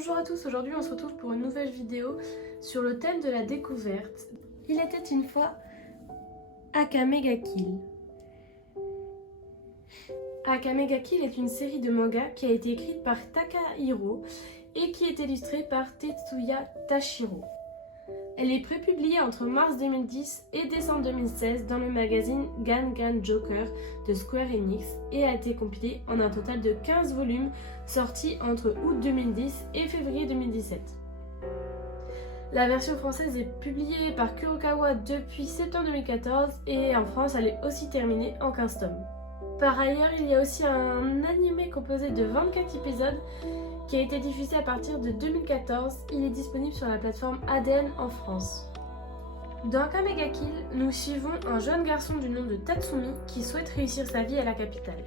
Bonjour à tous, aujourd'hui on se retrouve pour une nouvelle vidéo sur le thème de la découverte. Il était une fois Akame ga Kill. Akame ga Kill est une série de mangas qui a été écrite par Takahiro et qui est illustrée par Tetsuya Tashiro. Elle est prépubliée entre mars 2010 et décembre 2016 dans le magazine Gan Gan Joker de Square Enix et a été compilée en un total de 15 volumes sortis entre août 2010 et février 2017. La version française est publiée par Kurokawa depuis septembre 2014 et en France elle est aussi terminée en 15 tomes. Par ailleurs, il y a aussi un animé composé de 24 épisodes qui a été diffusé à partir de 2014. Il est disponible sur la plateforme ADN en France. Dans Akame ga Kill, nous suivons un jeune garçon du nom de Tatsumi qui souhaite réussir sa vie à la capitale.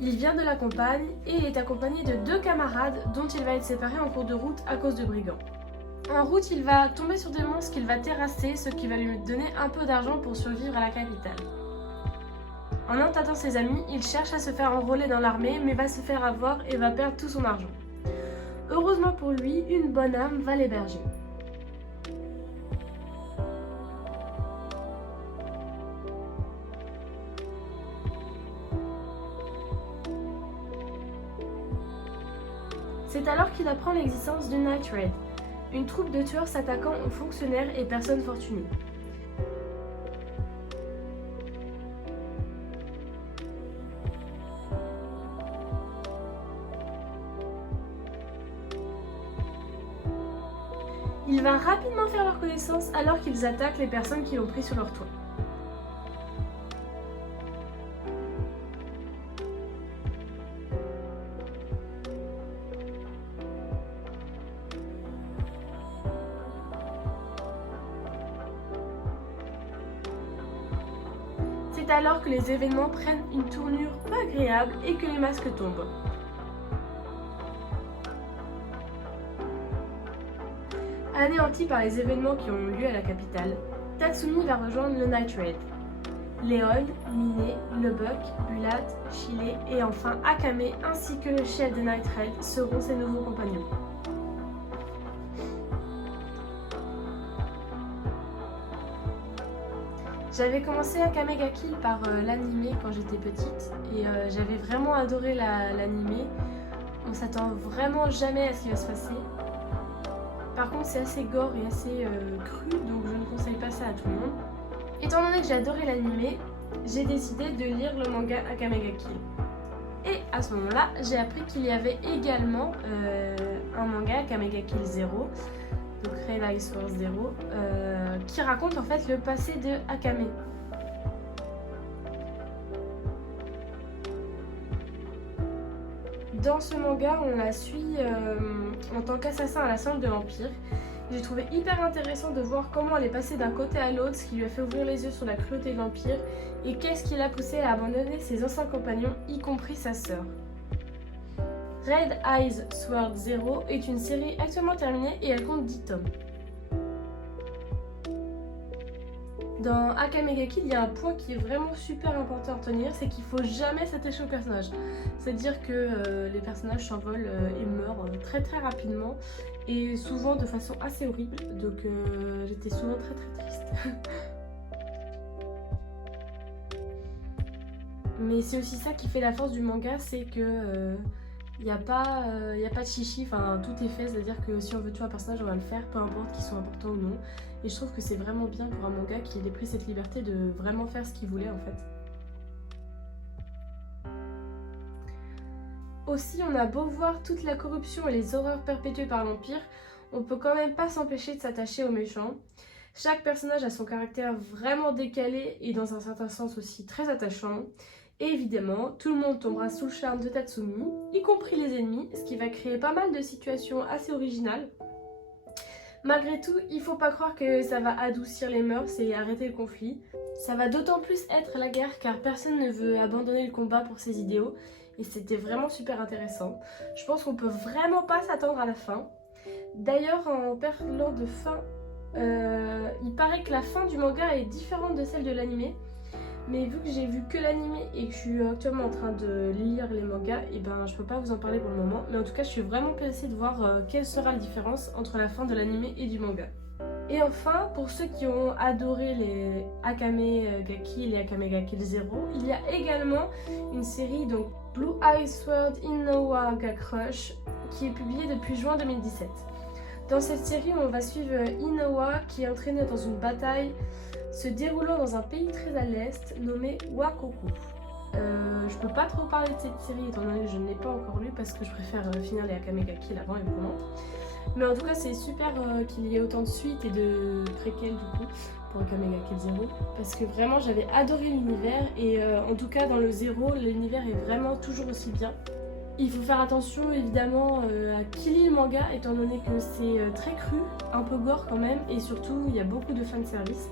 Il vient de la campagne et est accompagné de 2 camarades dont il va être séparé en cours de route à cause de brigands. En route, il va tomber sur des monstres qu'il va terrasser, ce qui va lui donner un peu d'argent pour survivre à la capitale. En entendant ses amis, il cherche à se faire enrôler dans l'armée mais va se faire avoir et va perdre tout son argent. Heureusement pour lui, une bonne âme va l'héberger. C'est alors qu'il apprend l'existence du Night Raid, une troupe de tueurs s'attaquant aux fonctionnaires et personnes fortunées. Il va rapidement faire leur connaissance alors qu'ils attaquent les personnes qui l'ont pris sur leur toit. C'est alors que les événements prennent une tournure peu agréable et que les masques tombent. Anéanti par les événements qui ont lieu à la capitale, Tatsumi va rejoindre le Night Raid. Léon, Miné, Lebuck, Bulat, Chile et enfin Akame ainsi que le chef de Night Raid seront ses nouveaux compagnons. J'avais commencé Akame ga Kill par l'animé quand j'étais petite et j'avais vraiment adoré l'animé. On s'attend vraiment jamais à ce qui va se passer. Par contre, c'est assez gore et assez cru, donc je ne conseille pas ça à tout le monde. Étant donné que j'ai adoré l'animé, j'ai décidé de lire le manga Akame ga Kill. Et à ce moment-là, j'ai appris qu'il y avait également un manga Akame ga Kill 0, donc Red Eyes Force 0, qui raconte en fait le passé de Akame. Dans ce manga, on la suit en tant qu'assassin à la solde de l'Empire. J'ai trouvé hyper intéressant de voir comment elle est passée d'un côté à l'autre, ce qui lui a fait ouvrir les yeux sur la cruauté de l'Empire et qu'est-ce qui l'a poussé à abandonner ses anciens compagnons, y compris sa sœur. Red Eyes Sword 0 est une série actuellement terminée et elle compte 10 tomes. Dans Akame ga Kill, il y a un point qui est vraiment super important à retenir, c'est qu'il faut jamais s'attacher au personnage. C'est-à-dire que les personnages s'envolent et meurent très très rapidement et souvent de façon assez horrible, donc j'étais souvent très très triste. Mais c'est aussi ça qui fait la force du manga, c'est que il n'y a pas de chichi, enfin tout est fait, c'est-à-dire que si on veut tuer un personnage, on va le faire, peu importe qu'ils soient importants ou non. Et je trouve que c'est vraiment bien pour un manga qu'il ait pris cette liberté de vraiment faire ce qu'il voulait en fait. Aussi, on a beau voir toute la corruption et les horreurs perpétuées par l'Empire, on peut quand même pas s'empêcher de s'attacher aux méchants. Chaque personnage a son caractère vraiment décalé et dans un certain sens aussi très attachant. Et évidemment, tout le monde tombera sous le charme de Tatsumi, y compris les ennemis, ce qui va créer pas mal de situations assez originales. Malgré tout, il faut pas croire que ça va adoucir les mœurs et arrêter le conflit. Ça va d'autant plus être la guerre car personne ne veut abandonner le combat pour ses idéaux et c'était vraiment super intéressant. Je pense qu'on peut vraiment pas s'attendre à la fin. D'ailleurs, en parlant de fin, il paraît que la fin du manga est différente de celle de l'animé. Mais vu que j'ai vu que l'anime et que je suis actuellement en train de lire les mangas, et ben je peux pas vous en parler pour le moment. Mais en tout cas, je suis vraiment pressée de voir quelle sera la différence entre la fin de l'anime et du manga. Et enfin, pour ceux qui ont adoré les Akame Gaki et les Akame Gaki Zero, il y a également une série, donc Blue Eye Sword Inowa Ga Crush, qui est publiée depuis juin 2017. Dans cette série, on va suivre Inowa qui est entraînée dans une bataille se déroulant dans un pays très à l'est nommé Wakoku. Je peux pas trop parler de cette série étant donné que je ne l'ai pas encore lue parce que je préfère finir les Akame Gaki avant évidemment. Mais en tout cas, c'est super qu'il y ait autant de suites et de préquels du coup pour Akame Gaki Zero parce que vraiment j'avais adoré l'univers et en tout cas dans le Zero, l'univers est vraiment toujours aussi bien. Il faut faire attention évidemment à qui lit le manga étant donné que c'est très cru, un peu gore quand même et surtout il y a beaucoup de fanservice.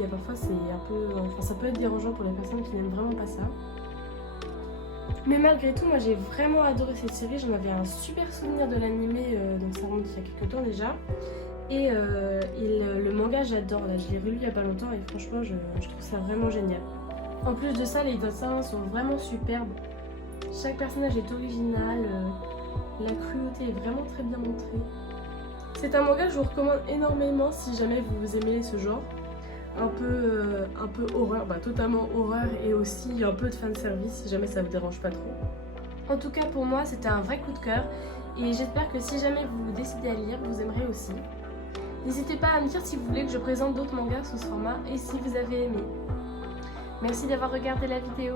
Et parfois c'est un peu, ça peut être dérangeant pour les personnes qui n'aiment vraiment pas ça. Mais malgré tout, moi j'ai vraiment adoré cette série, j'en avais un super souvenir de l'animé, donc ça remonte il y a quelques temps déjà. Et le manga j'adore, là je l'ai relu il y a pas longtemps et franchement je trouve ça vraiment génial. En plus de ça, les dessins sont vraiment superbes. Chaque personnage est original, la cruauté est vraiment très bien montrée. C'est un manga que je vous recommande énormément si jamais vous aimez ce genre. Un peu horreur, totalement horreur et aussi un peu de fanservice si jamais ça vous dérange pas trop. En tout cas pour moi c'était un vrai coup de cœur et j'espère que si jamais vous décidez à lire, vous aimerez aussi. N'hésitez pas à me dire si vous voulez que je présente d'autres mangas sous ce format et si vous avez aimé. Merci d'avoir regardé la vidéo.